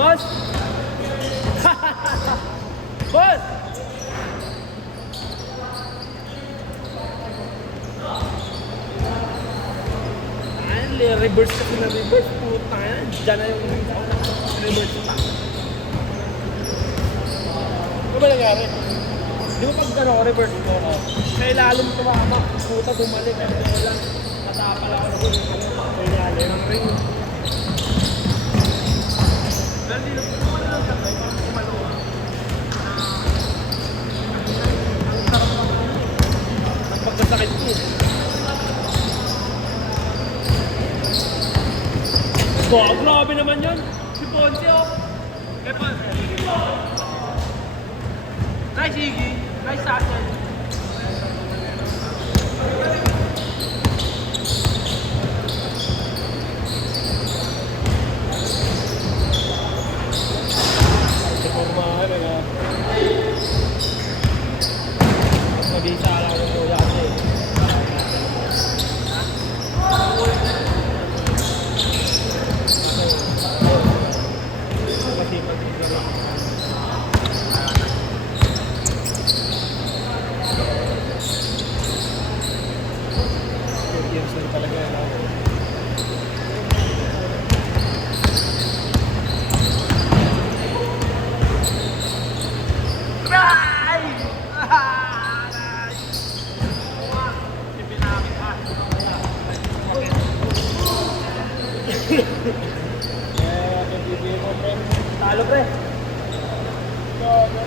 Boss! Boss! Ay, reverse kasi na reverse. Puta yan. Diyan na yung reverse pa. Ano ba nangyari? Di ba pag gano'n reverse ko ako? Kaya lalo mo tumama. Puta bumalik. Kaya wala. Natapal ako na doon. Kaya yung ring. Pero di naman lang sa kayo. Parang kumalawa. Ang sarap mo. Ang pagkasakit ko. Oh, grabe naman yun. Si Ponce, oh. Kaya pa. Nice, Iggy. Nice, Sasha. Mag-isa lang yung kuya kasi. Years lang talaga yun. Talo pre.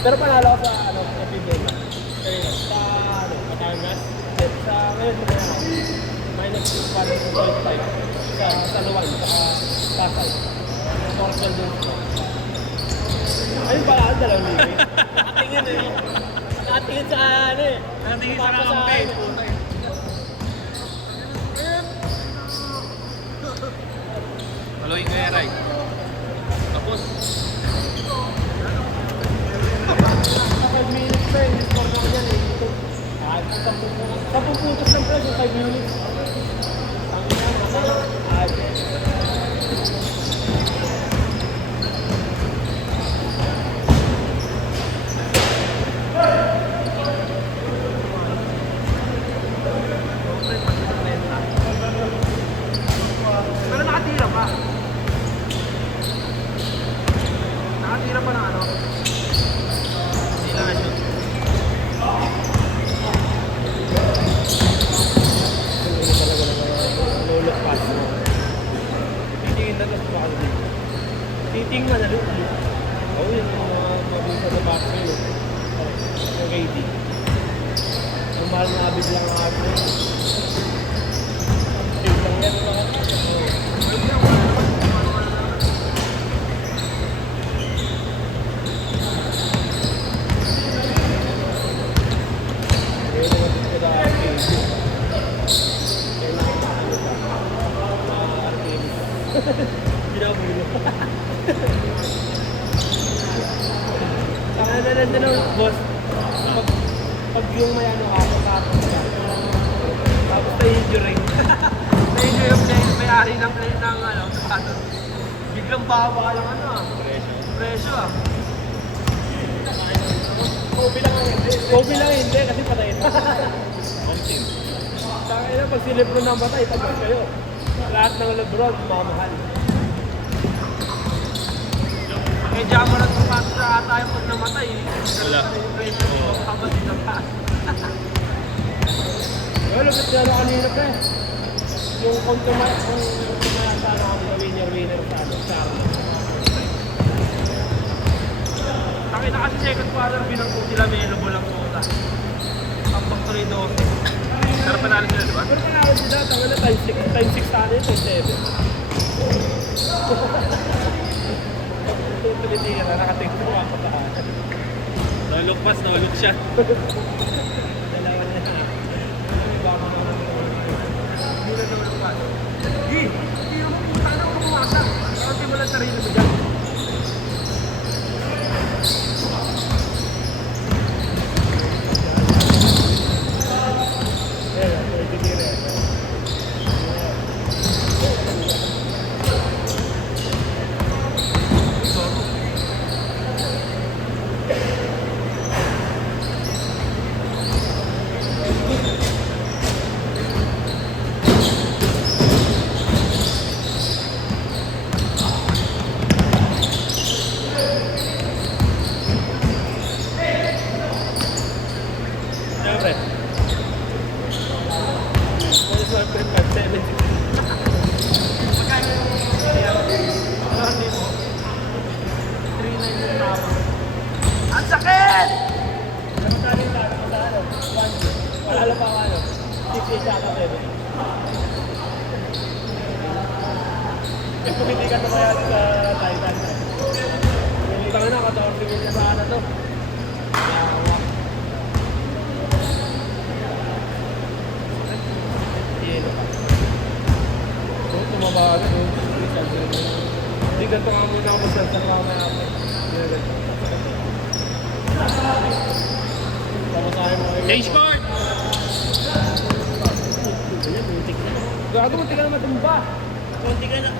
Pero panalo ako sa ano, sa PBA. Sa ano, Batangas. Sa ngayon minus 1.5 sa Luwan, sa Pasay. Torkel din. Ayun pala, dalawang libre. Nakatingin eh. Nakatingin sa ano eh. Nakatingin sa kakampi. Maluhin ko yan, Ray. Tapos. 5 minutes pa eh. Score naman yan eh. 10 putos lang pala yung 5 minutes. Ang ina, masaya. Pero nakatira pa. Nakatira pa ng ano? Hindi lang yun. Lulot pass mo. Titingin na gusto ba kasi? Titingin na rin. Oo, yun yung mga mabisa na pass mo yun. Yung KD. Yung mahal na abid lang ang abid na yun. Yung lang yan mga. Binabulo. Ang ano na boss, pag yung may ano ako, tapos na-injury. Na-injury yung may-ari ng ano, biglang baba lang ano ah. Presyo ah. Kobe lang hindi kasi patay na. Tangay na pag silip na namatay, tapos kayo. Lahat ng Lebron, mamahal. Kaya Jamoran pumasok na ata yung pag namatay. Wala. Habang din ang taas. Well, lupit nga na kanina pa eh. Yung kung tumaya sana kami na winner sa ano, sa Arno. Takita kasi second quarter, binangko sila Melo Bolang Kota. Ang pag-3-12. Pero panalo sila, di ba? Pero panalo sila, tanga na time 6 sana yun, time 7. Tutulitin ka na, nakating mo ako sa akin. Nalok pas, nalok siya. Dalawa niya na. Iba ako naman. Hindi na naman pa. Hindi mo pumunta na ako pumasang. Kasi mo lang sarili mo dyan. Hindi ka na kaya sa Titan. Hindi kami na, 14 minutes sa ano to. Yawa. Yelo pa. Tumaba ka, hindi ganito nga muna ako masyadong sa mamaya ako. Tama tayo mga Change court! Gago, munti ka na matumba. Munti ko na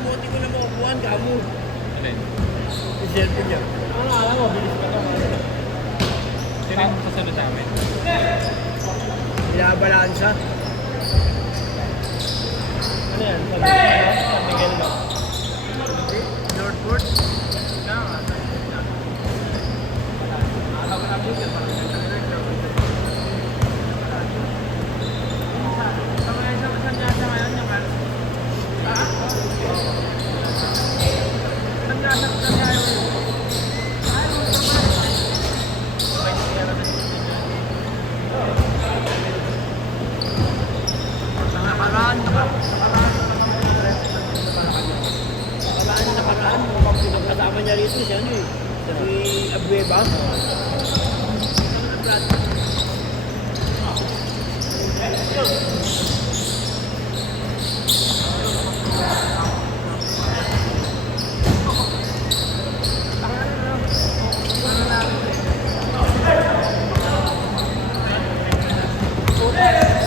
makukuhan, kamo. Alin? Yung cellphone niya. Ano alam mo, bilis ka to. Sino yung sasunod namin? Binabalansa. Ano yan? San Miguel ba? Northport. Nakaraan, kasama niya rito si ano eh. Si Abueva.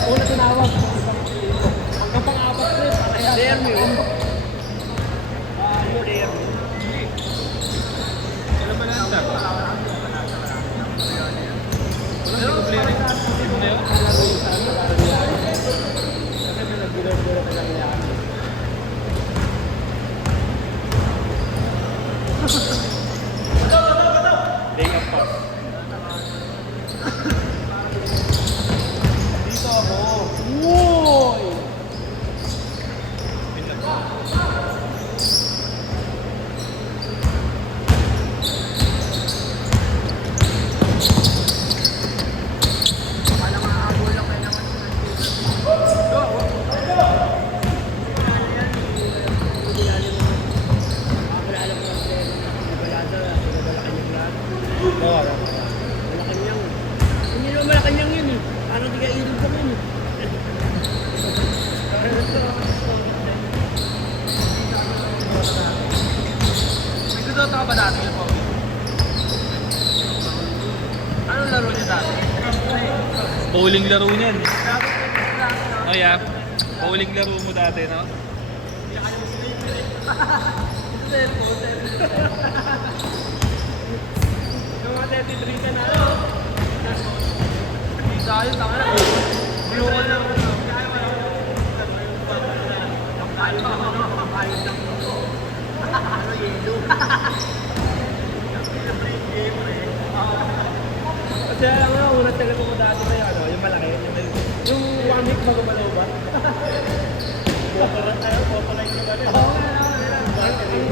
Una tinawag. Hanggang pang-apat ko yun. There mo yun. Kailan ba na-start? Walang declaring. Hindi mo na yun? Kasi nag-gulong-gulong na lang yan. Day of pass. Dito ako. Woy! Pinag. Oo, alam ko. Malacanang. Hindi naman Malacanang yun eh. Ano di ka ilog ka yun eh. May gusto ka ba dati yung Pogi? Anong laro niya dati? Bowling laro niyan. Oh yeah. Bowling laro mo dati, no? Yung mga 33 ka na. Hindi tayo, tanga na. Bulungan lang. Ano yelo? Kasi alam mo, unang telepo mo dati na yun, yung malaki. Yung 1 week bago malaw ba? Photo-like yung gano'n. Oo,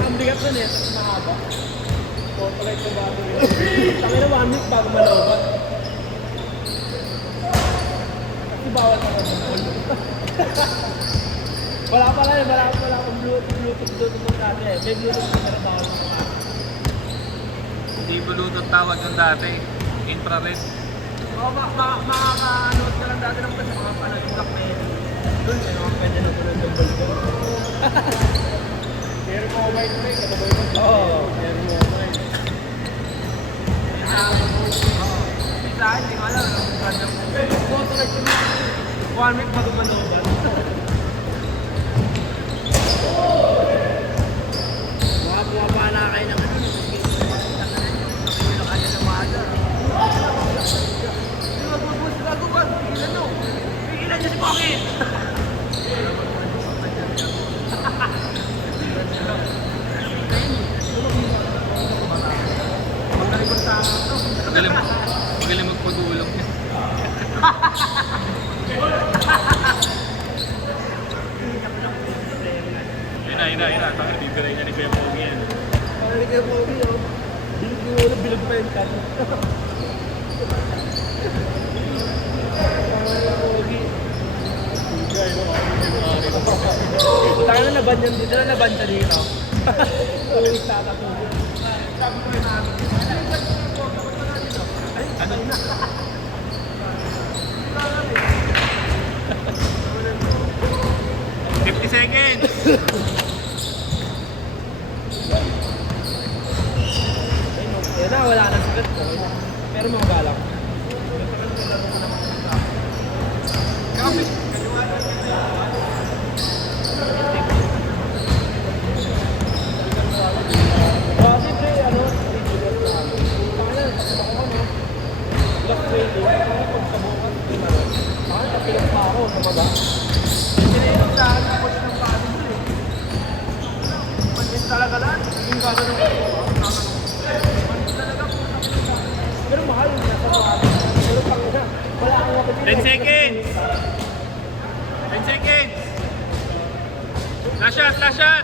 ang bigat nun eh, tapos mahaba. Photo-like yung bago yun. Tangin na 1 week bago malaw ba? Kasi bawal ka na wala pala eh, wala akong Bluetooth mo dati eh. May Bluetooth mo na bawal mo ka. Hindi Bluetooth tawag yung dati. Infrared. Oo, makaka-note ka lang dati ng kasi mga panood yung Blackberry. Doon, may mga pwede na tulad ng bulldog. Pero mo white na eh, kataboy mo. Oo, pero mo white. Sa akin, hindi ko alam. Photo like yung 1 week bago manoban. Bumaba na kayo ng ano. Nakikita na kanya ng maaga. Pigilan niyo si Pogi! Magaling sa akin ito. Magaling magpagulong niya. Yun na. Takot, bibigay niya ni Kuya Pogi yan. Pagaling kayo Pogi, oh. Bilag pa yung tan. Pagaling kayo Pogi. Tayo na naban yan dito, naban siya dito. Uy, tatatuloy. Ano? $50 seconds! Ayun na, wala na sigat ko. Pero mga balak. Kasi pre, ano, pangalan, pasok ako, no? Black trading, ano, pagkabukas, pangalan, kapilang pa ako sa baba. Sinayang sa akin, coach ng paano mo eh. Manis talaga lahat, yung gano'n ng manis talaga. Pero mahal yung nasa mga. Pero pang ina, wala akong kapatid. 10 seconds! 10 seconds! Flash shot! Flash shot!